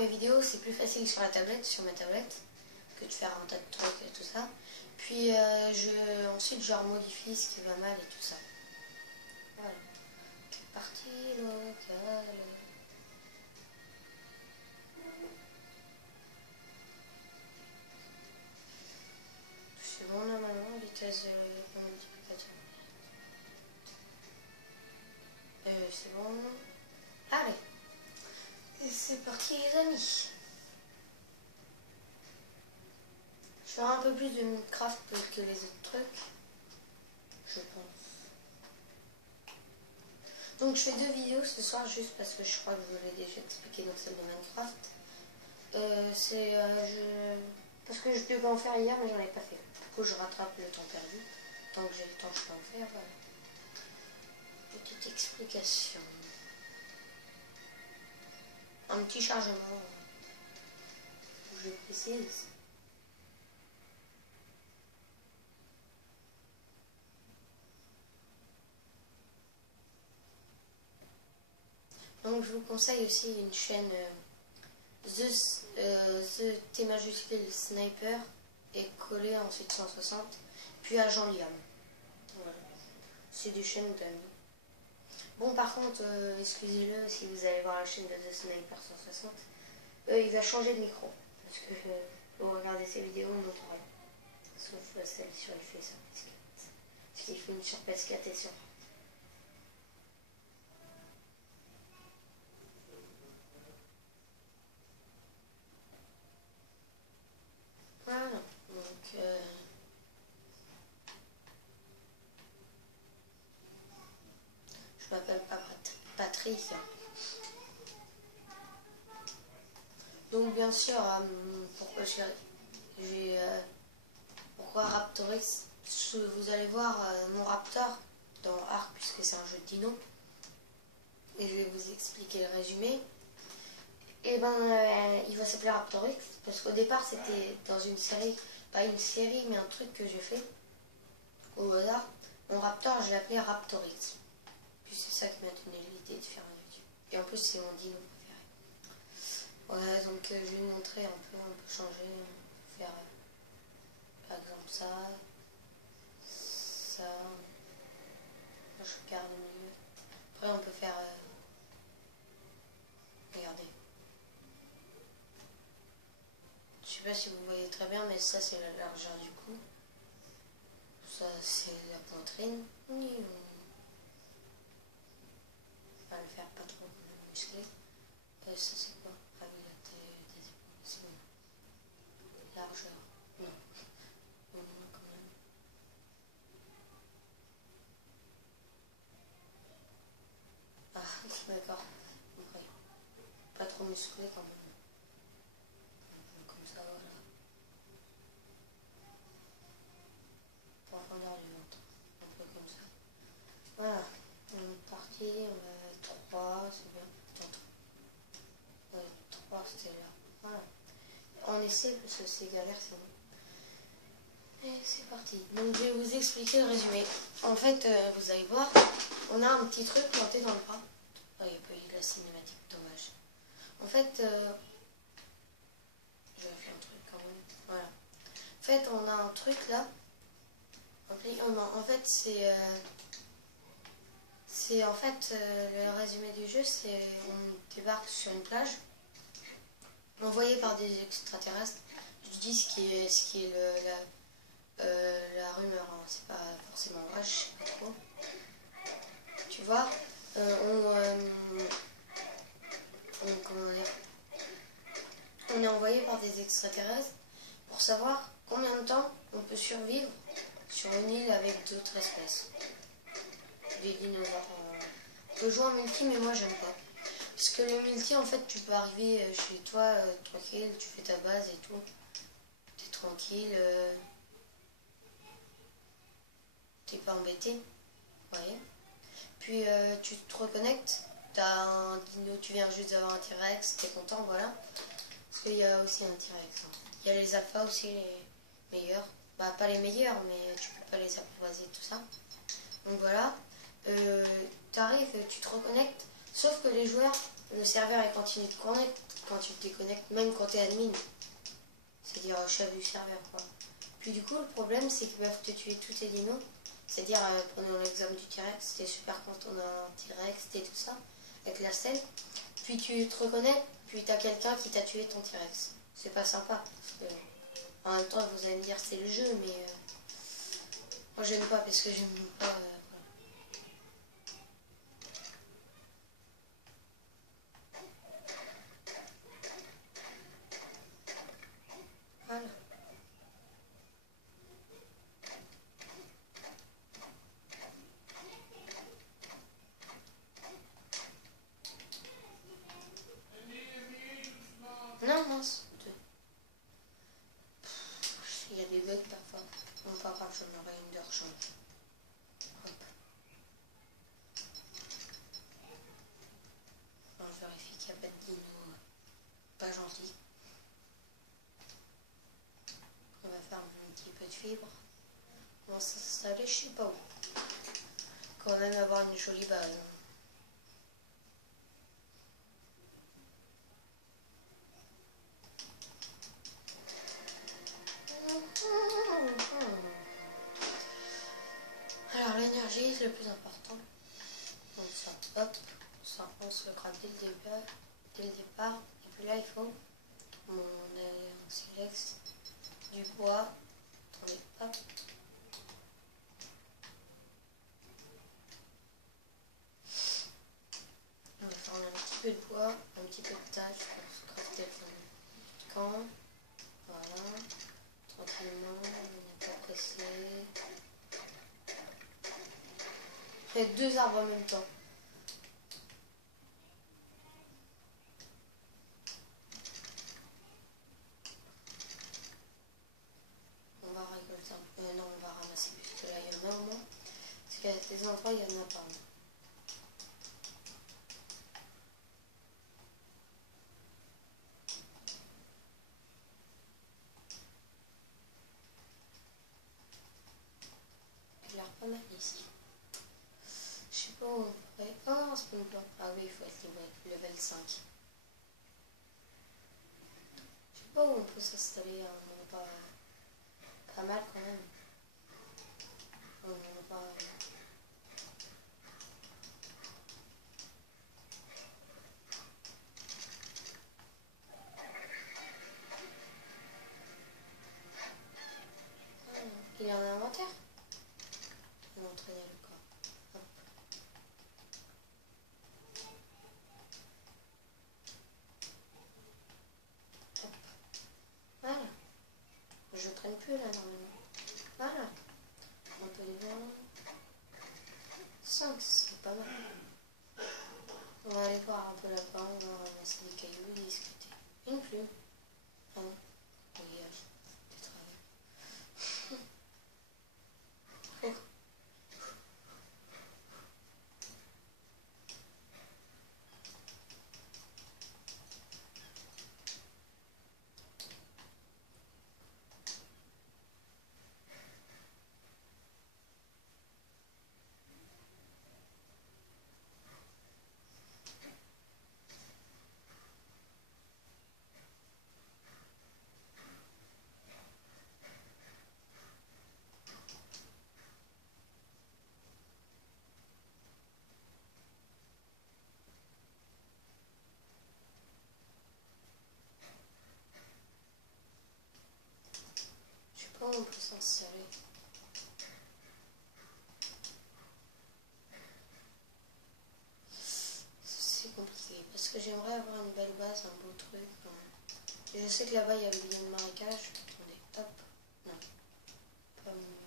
mes vidéos, c'est plus facile sur la tablette, sur ma tablette, que de faire un tas de trucs et tout ça. Puis ensuite, je modifie ce qui va mal et tout ça. Voilà. Partie locale. C'est bon normalement, vitesse de multiplication. C'est bon. Allez. Et c'est parti les amis. Je ferai un peu plus de Minecraft que les autres trucs. Je pense. Donc je fais 2 vidéos ce soir juste parce que je crois que je vous l'ai déjà expliqué dans celle de Minecraft. Parce que je devais en faire hier mais j'en ai pas fait. Du coup je rattrape le temps perdu. Tant que j'ai le temps je peux en faire. Voilà. Petite explication. Un petit chargement. Je précise. Donc je vous conseille aussi une chaîne The T majuscule Sniper et collé ensuite 160 puis Agent Liam. Voilà. C'est des chaînes d'amis. Bon par contre excusez-le si vous allez voir la chaîne de The Sniper 160 il va changer de micro parce que vous regardez ses vidéos il montre rien sauf celle sur il fait ça parce qu'il filme sur PS4 et sur voilà. Donc je m'appelle Patrick. Donc bien sûr, pourquoi Raptorix, vous allez voir mon Raptor dans Ark puisque c'est un jeu de dino. Et je vais vous expliquer le résumé. Et ben il va s'appeler Raptorix parce qu'au départ c'était dans une série, pas une série mais un truc que j'ai fait au hasard. Mon Raptor je l'ai appelé Raptorix. Puis c'est ça qui m'a donné l'idée de faire un YouTube. Et en plus c'est mon dino. Ouais, donc je vais vous montrer un peu, on peut changer, on peut faire par exemple ça, je garde le milieu. Après on peut faire, regardez, je sais pas si vous voyez très bien mais ça c'est la largeur du cou, ça c'est la poitrine, on va le faire pas trop musclé, ça c'est quoi? C'est bon. Largeur. Non. Non, quand même. Ah, d'accord. Okay. Pas trop musclé quand même. Comme ça, voilà. Profondeur du ventre. Un peu comme ça. Voilà. On est parti. On va 3, c'est bien. Attends. Ouais, 3 c'était là. Voilà. On essaie parce que c'est galère sinon. Et c'est parti. Donc je vais vous expliquer le résumé. En fait, vous allez voir, on a un petit truc planté dans le bras. Oh, il n'y a pas eu de la cinématique, dommage. En fait, je vais faire un truc quand même. Voilà. En fait, on a un truc là. En fait, c'est en fait le résumé du jeu, c'est on débarque sur une plage, envoyé par des extraterrestres. Je dis ce qui est la rumeur, hein. C'est pas forcément vrai, je sais pas trop. Tu vois, comment dire, on est envoyé par des extraterrestres pour savoir combien de temps on peut survivre sur une île avec d'autres espèces. Des dinosaures. On peut jouer en multi, mais moi j'aime pas. Parce que le multi, en fait, tu peux arriver chez toi tranquille, tu fais ta base et tout. T'es tranquille. T'es pas embêté. Vous voyez. Puis tu te reconnectes. T'as un dino, tu viens juste d'avoir un T-Rex, t'es content, voilà. Parce qu'il y a aussi un T-Rex. Hein. Il y a les alphas aussi, les meilleurs. Bah, pas les meilleurs, mais tu peux pas les apprivoiser, tout ça. Donc voilà. T'arrives, tu te reconnectes. Sauf que les joueurs, le serveur il continue de quand tu te déconnectes, même quand tu es admin. C'est-à-dire chef du serveur, quoi. Puis du coup, le problème, c'est qu'ils peuvent te tuer tous tes dinos. C'est-à-dire, prenons l'exemple du T-Rex, c'était super quand on a un T-Rex et tout ça, avec la selle. Puis tu te reconnais, puis t'as quelqu'un qui t'a tué ton T-Rex. C'est pas sympa. Parce que, en même temps, vous allez me dire c'est le jeu, mais moi j'aime pas parce que j'aime pas. Voilà. Non, mince. Il y a des bugs parfois. Bon, pas grave, j'en aurai une de rechange. Hop. Enfin, je vérifie qu'il n'y a pas de dino pas gentil. On va faire un petit peu de fibre. On va s'installer, je sais pas où. Quand même avoir une jolie base. Alors l'énergie c'est le plus important. Donc ça, hop, ça on se le gratte dès le départ. Et puis là il faut on silex du bois. Attendez, hop. On va faire un petit peu de bois, un petit peu de tâche pour se crafter le camp. Voilà. Tranquillement, on n'est pas pressé. Après 2 arbres en même temps. On va récolter un peu. Non, on va ramasser puisque là il y en a au moins. Parce qu'avec les enfants, il y en a pas. Il a l'air pas mal ici. Je sais pas où on pourrait. Oh, un spawn blanc. Ah oui, il faut être level 5. Je sais pas où on peut s'installer. Pas mal quand même. On va. Il y a un inventaire. On va entraîner le corps. Hop. Hop. Voilà. Je traîne plus là normalement. Voilà. Un peu de vent. 5, c'est pas mal. On va aller voir un peu là-bas. On va ramasser des cailloux et discuter. Une plume. Ah non. Oui, du travail. Oh. Je sais pas où on peut s'installer. C'est compliqué parce que j'aimerais avoir une belle base, un beau truc. Et je sais que là-bas il y a le biome marécage. Attendez, hop. Non. Pas mieux.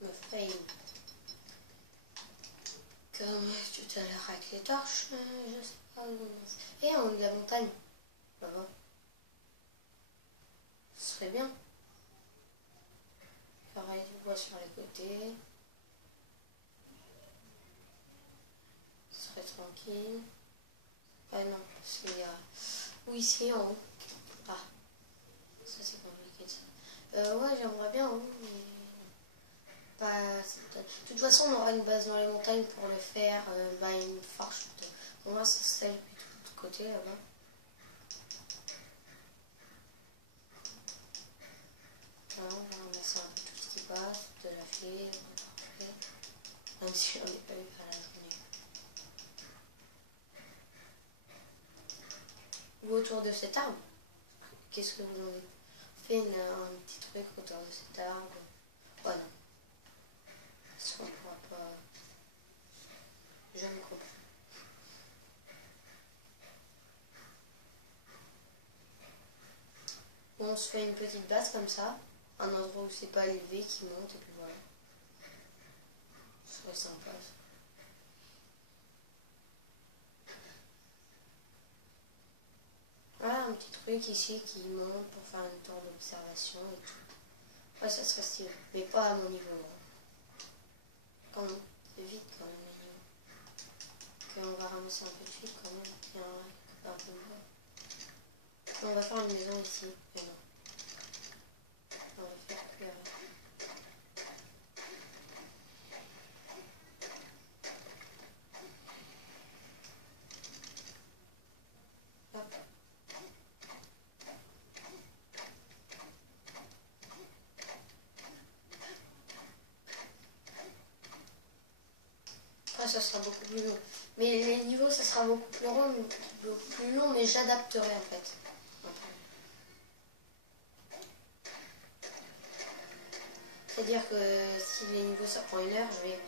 Me fail. Comme tout à l'heure avec les torches, je sais pas où. Et en haut de la montagne. Là-bas. Ce serait bien. Pareil, du bois sur les côtés. Ce serait tranquille. Ah non, c'est oui, ici en haut. Ah, ça c'est compliqué ça. Ouais, j'aimerais bien en haut, mais Bah, de toute façon, on aura une base dans les montagnes pour le faire. Bah, une forge. On va s'installer de l'autre côté là-bas. Là, on va ramasser un peu tout ce qui passe, de la fibre, parfait. Même si on n'est pas eu à la journée. Ou autour de cet arbre. Qu'est-ce que vous en faites un petit truc autour de cet arbre. Oh non. Parce qu'on ne pourra pas. Je ne comprends. On se fait une petite base comme ça, un endroit où c'est pas élevé qui monte et puis voilà. Ce serait sympa ça. Voilà un petit truc ici qui monte pour faire une tour d'observation et tout. Ouais, ça serait stylé, mais pas à mon niveau. Quand même, c'est vite quand même les niveaux. Ok, on va ramasser un peu de fil quand même, il y a un peu de bois. On va faire une maison ici, mais non. On va faire plus avec. Hop. Après, ça sera beaucoup plus long. Mais les niveaux, ça sera beaucoup plus long, mais j'adapterai en fait. C'est-à-dire que si les niveaux ça prend 1 heure, je vais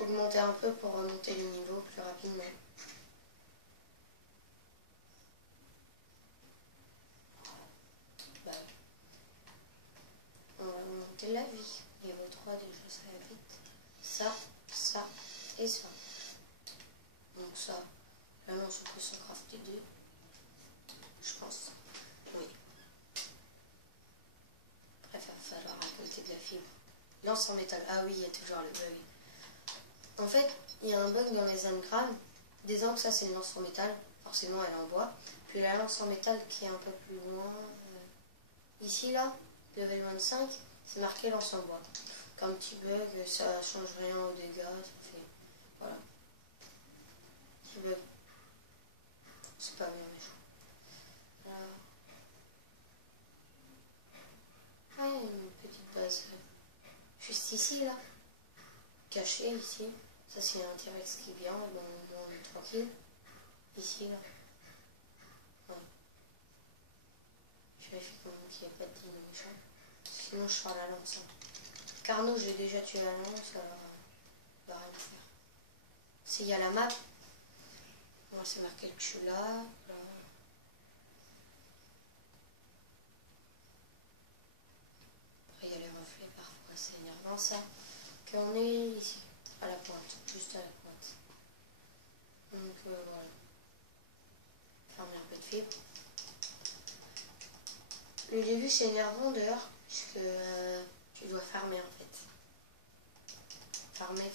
augmenter un peu pour remonter les niveaux plus rapidement. Bah, on va monter la vie. Niveau 3 déjà, ça va vite. Ça et ça. Donc ça, vraiment, on peut s'en crafter 2. Je pense. Oui. Après, il va falloir récolter de la fibre. Lance en métal. Ah oui, il y a toujours le bug. En fait, il y a un bug dans les engrammes. Disons que ça, c'est une lance en métal. Forcément, elle est en bois. Puis la lance en métal qui est un peu plus loin. Ici, là, level 25, c'est marqué lance en bois. Quand un petit bug, ça change rien aux dégâts. Ça fait. Voilà. Petit bug. C'est pas bien méchant. Voilà. Ah, il y a une petite base juste ici, là. Cachée, ici. Ça, c'est un T-Rex qui vient, donc on est tranquille. Ici, là. Ouais. Je vérifie quand même qu'il n'y a pas de dino méchant. Sinon, je ferai la lance. Carnot, j'ai déjà tué la lance, alors va rien faire. S'il y a la map, moi, c'est marqué que je suis là. Là. Après, il y a les reflets parfois, c'est énervant ça. Qu'on est ici, à la pointe, juste à la pointe. Donc voilà. Fermer un peu de fibre. Le début c'est énervant dehors, puisque tu dois farmer en fait. Farmer.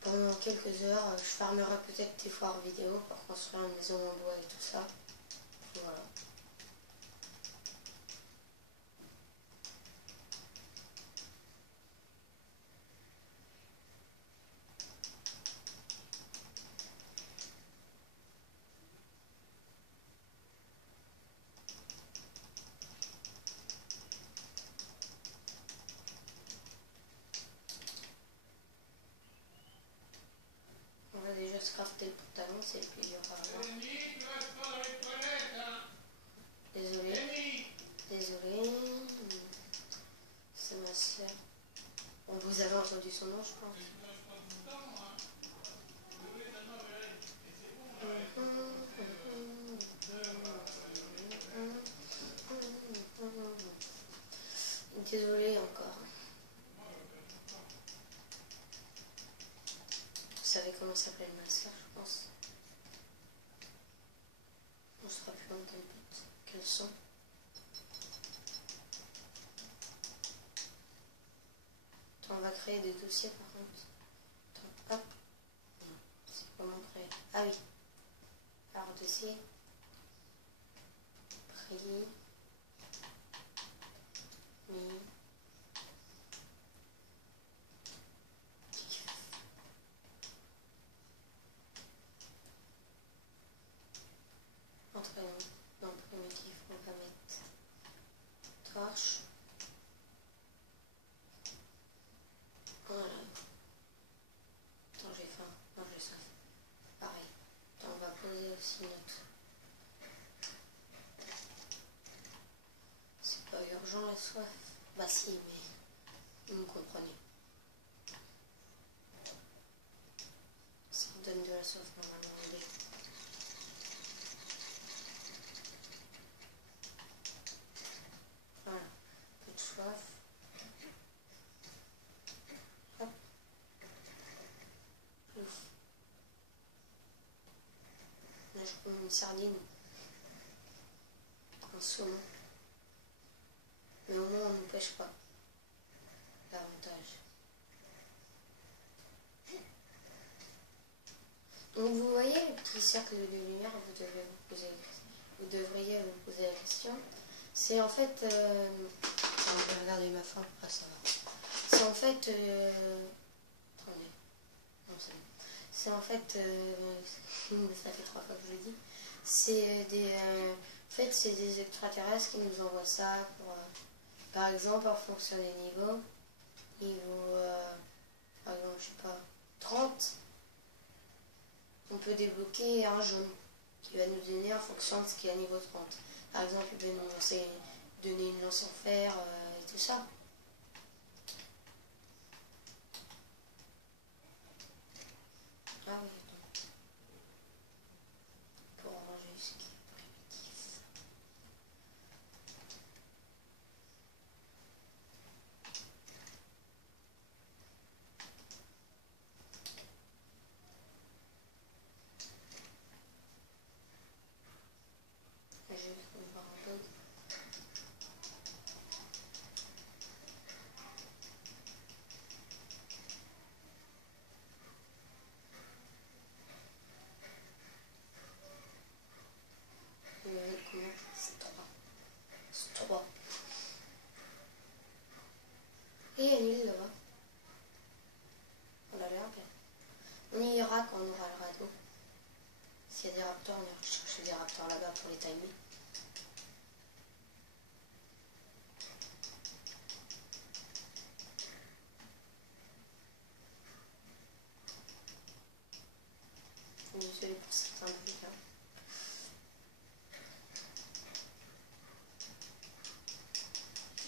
Pendant quelques heures, je farmerai peut-être des foires vidéo pour construire une maison en bois et tout ça. Et voilà. On va déjà se crafter le pantalon, c'est plus dur à avoir. Désolé. C'est ma soeur. Bon, vous avez entendu son nom, je pense. Désolé encore. Vous savez comment s'appelle ma soeur, je pense. On sera plus longtemps quels sont. Attends, on va créer des dossiers par contre. Attends, hop. C'est comment créer? Ah oui. Alors dossier. Prix. Dans primitif, on va mettre torche. Voilà. Attends, j'ai faim. Non, j'ai soif. Pareil. Attends, on va poser aussi notre... C'est pas urgent la soif. Bah si, mais vous me comprenez. Ça donne de la soif normalement. Voilà. Un peu de soif. Hop. Ouf. Là, je prends une sardine. Un saumon. Mais au moins, on ne nous pêche pas. L'avantage. Donc, vous voyez le petit cercle de lumière, vous devriez vous poser la question. C'est en fait... je vais regarder ma fin. Ah, ça va. C'est en fait... attendez. Non, c'est bon. C'est en fait... ça fait 3 fois que je le dis. C'est des... en fait, c'est des extraterrestres qui nous envoient ça pour... par exemple, en fonction des niveaux. Niveau... par exemple, je sais pas... 30. On peut débloquer un jaune qui va nous donner en fonction de ce qui est à niveau 30. Par exemple, il peut nous donner une lance en fer et tout ça. Ah oui, attends. Pour ranger ce qui est primitif. Je vais voir un bug. Combien? C'est 3. C'est 3. Et il y a une île là-bas. On a l'air bien. On y ira quand on aura le radeau. S'il y a des raptors, on ira chercher des raptors là-bas pour les timer. Désolé pour certains bruits là.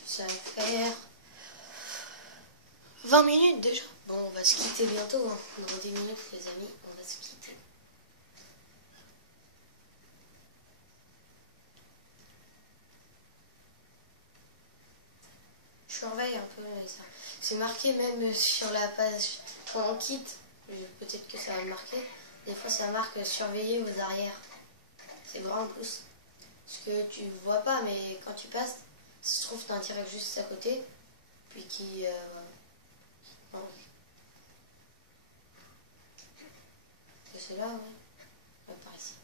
Ça va faire 20 minutes déjà. Bon, on va se quitter bientôt. Hein. Dans 10 minutes, les amis, on va se quitter. Je surveille un peu ça. C'est marqué même sur la page quand on quitte. Peut-être que ça va marquer. Des fois, ça marque surveiller vos arrières. C'est grand en plus. Parce que tu vois pas, mais quand tu passes, ça se trouve, t'as un direct juste à côté. Puis qui... bon. C'est là, ouais. Ouais, par ici.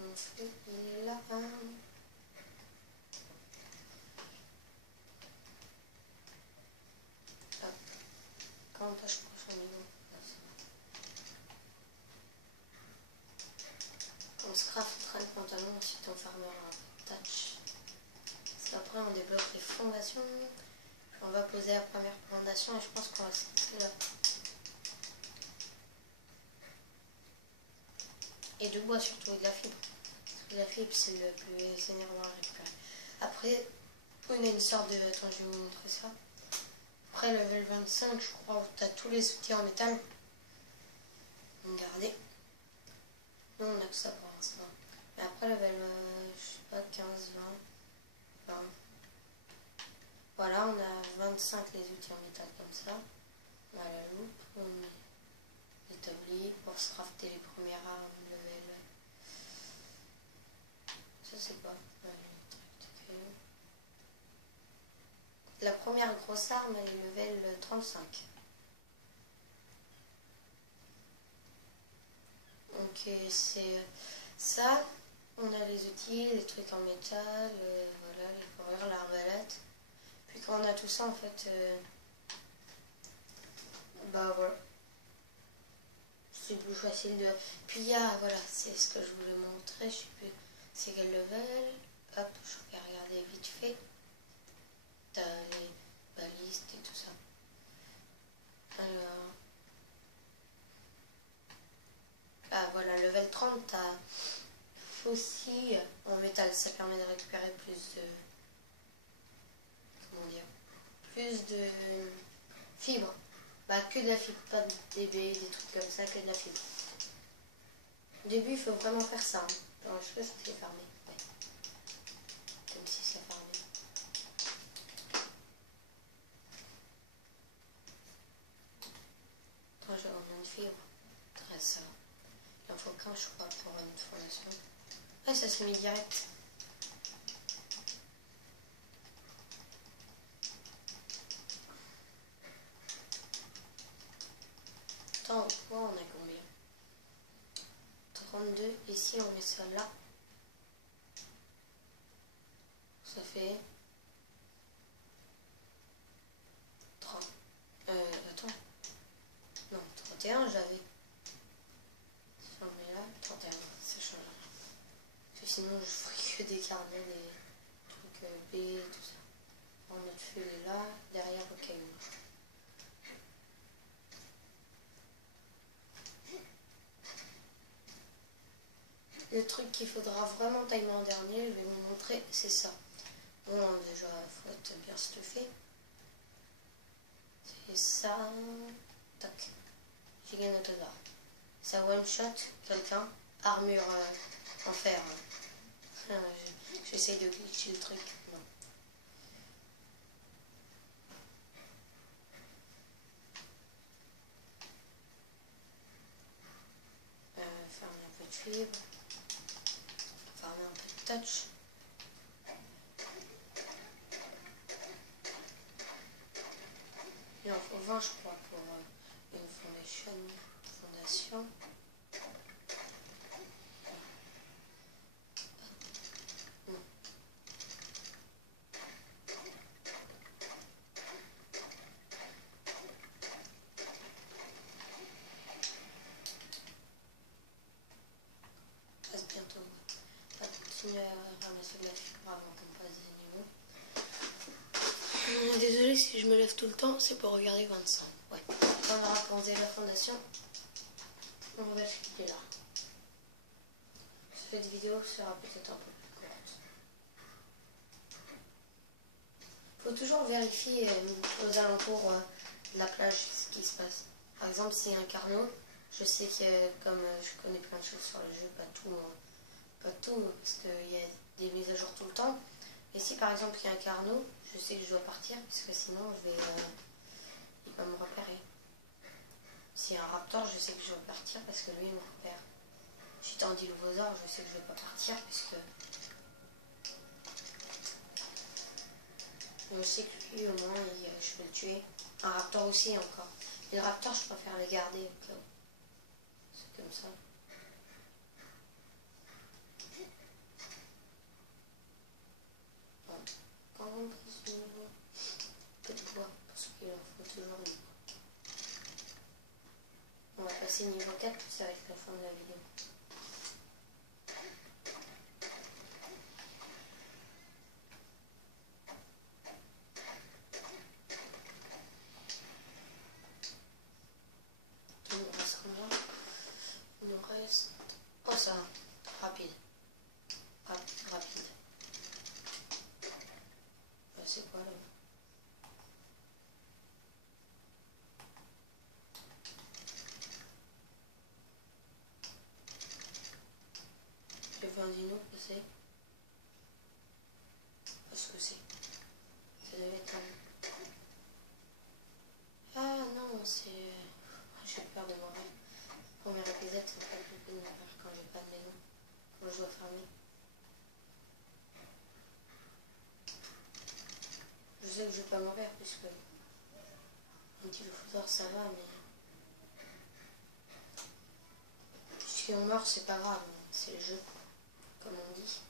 On fait là. Hop. Quand on touche prochain niveau. On se craftera le pantalon, ensuite on farmera un touch. Parce qu'après on débloque les fondations. On va poser la première fondation et je pense qu'on va se quitter là. Et de bois surtout, et de la fibre. Parce que la fibre c'est le plus énervant à récupérer. Après, on a une sorte de... Attends, je vais vous montrer ça. Après level 25, je crois, tu as tous les outils en métal. Regardez. Nous on a que ça pour l'instant. Mais après level, je sais pas, 15, 20, 20. Voilà, on a 25 les outils en métal comme ça. On a la loupe, on met les tabliers pour se crafter les premières armes level. Ça c'est pas. La première grosse arme elle est level 35. Donc c'est ça. On a les outils, les trucs en métal, voilà, les fourrures, l'arbalète. Puis quand on a tout ça, en fait, bah voilà. C'est plus facile de... Puis il y a, voilà, c'est ce que je voulais montrer, je sais plus c'est quel level. Hop, je vais regarder vite fait. T'as les balistes et tout ça. Alors... Ah voilà, level 30, t'as aussi en métal, ça permet de récupérer plus de... Comment dire? Plus de fibres. Bah que de la fibre, pas de DB, des trucs comme ça, que de la fibre. Au début, il faut vraiment faire ça. Hein. Alors, je sais pas si c'est fermé. Ouais. Comme si c'est fermé. Attends, j'ai combien de fibres? 13, ça va. Il en faut qu'un, je crois, pour une fondation. Ouais, ça se met direct. Attends, on a combien? 32. Et si on met ça là, ça fait 30. Attends. Non, 31 j'avais. Si on met là, 31, ça change. Parce que sinon, je ferai que des carnets, des trucs B et tout ça. Alors, notre feu est là, derrière le caillou. Le truc qu'il faudra vraiment timer en dernier, je vais vous montrer, c'est ça. Bon, déjà, il faut être bien stuffé. C'est ça. Tac. J'ai gagné notre là. Ça one shot quelqu'un. Armure en fer. J'essaye de glitcher le truc. Non. Fermer un peu de fibre. Fermer un peu de touch. Il en faut 20 je crois pour une fondation. Non. Passe bientôt. On va continuer à ramasser de la fibre avant qu'on passe des niveaux. Désolée si je me lève tout le temps, c'est pour regarder 25. Ouais. Quand on aura posé la fondation, on va cliquer là. Cette vidéo sera peut-être un peu plus courte. Il faut toujours vérifier aux alentours de la plage ce qui se passe. Par exemple, s'il y a un carnot, je sais que comme je connais plein de choses sur le jeu, pas tout, parce qu'il y a des mises à jour tout le temps. Et si par exemple il y a un carnot, je sais que je dois partir, parce que sinon il va me repérer. S'il y a un raptor, je sais que je dois partir parce que lui il me repère. Si j'étais en Dilophosaure, je sais que je ne vais pas partir puisque je sais que lui au moins je vais le tuer. Un raptor aussi encore. Les raptors je préfère les garder au cas où. C'est comme ça. Bon. Quand on passe au niveau, peu de bois parce qu'il en faut toujours une. On va passer niveau 4, ça va être la fin de la vidéo. Il nous reste combien? Il nous reste... Oh ça, rapide. Rapide. C'est quoi là? J'ai fait un dino, c'est... Parce que c'est... Ça devait être un... Ah non, c'est... J'ai peur de mourir. Premier épisode, c'est pas plus de mourir quand j'ai pas de maison. Quand je dois fermer. Je sais que je vais pas mourir puisque... Un petit Dilophosaure ça va, mais... Si on meurt, c'est pas grave. C'est le jeu, comme on dit.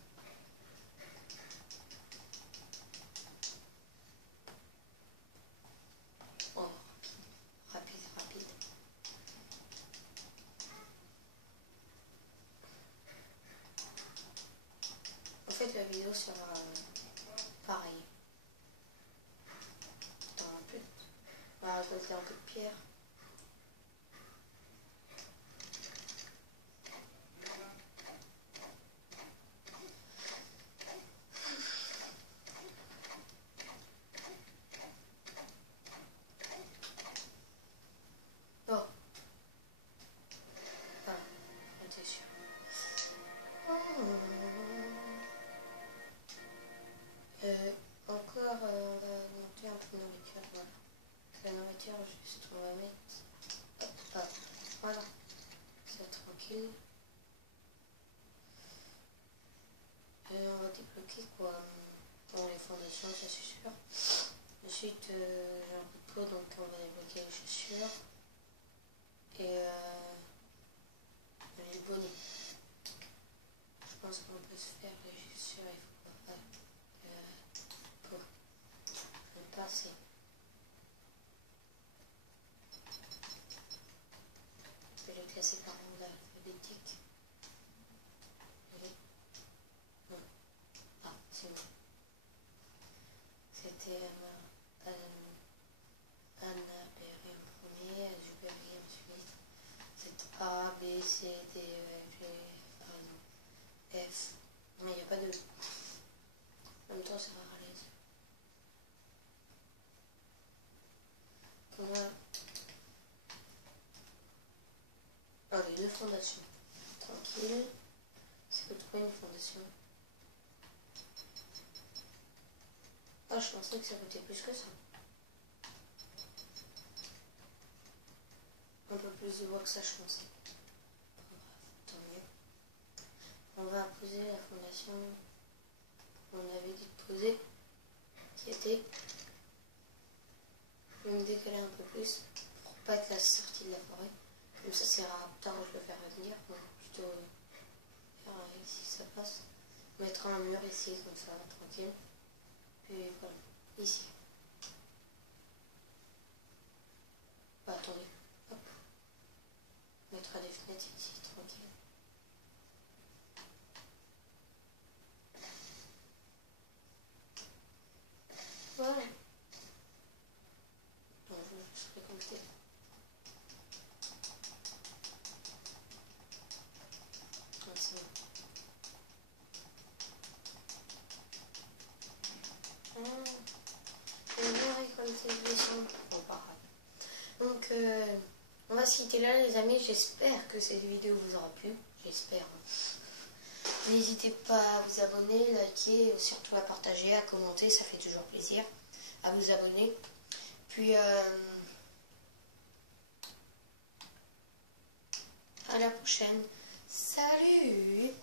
vidéo sera pareille. On va récolter un peu de pierre. Bon. Voilà, on était sûr. Encore, on va monter un peu de nourriture. Voilà. La nourriture, juste, on va mettre. Hop, hop. Voilà. C'est tranquille. On va débloquer quoi. Bon, les fondations, ça c'est sûr. Ensuite, j'ai un peu de peau, donc on va débloquer les chaussures. Et les bonnets. Je pense qu'on peut se faire les chaussures, il faut pas. Peau. Je vais passer. Je vais le classer par ordre alphabétique. Non. Ah, c'est bon. C'était Anna Berry en premier, Azuberry ensuite. C'est A, B, C, D, E, F, G, F. Non, il n'y a pas de. En même temps, c'est rare à l'aise. Comment. Ah, les deux fondations. Tranquille. C'est que trouver une fondation. Ah, je pensais que ça coûtait plus que ça. Un peu plus de bois que ça, je pensais. Bref, tant mieux. On va poser la fondation qu'on avait dit de poser, qui était. Je vais me décaler un peu plus pour pas être la sortie de la forêt. Comme ça, c'est raptor, je le faire revenir. Bon, plutôt faire ici, ça passe. Mettre un mur ici, comme ça, tranquille. Puis voilà, ici. Bah, attendez, hop. On mettra des fenêtres ici, tranquille. Voilà. Bon, je serai connecté. C'est bon. On va récolter les champs. Bon, pas grave. Donc, on va se quitter là, les amis. J'espère que cette vidéo vous aura plu. J'espère. N'hésitez pas à vous abonner, liker, surtout à partager, à commenter. Ça fait toujours plaisir. À vous abonner. Puis, à la prochaine. Salut!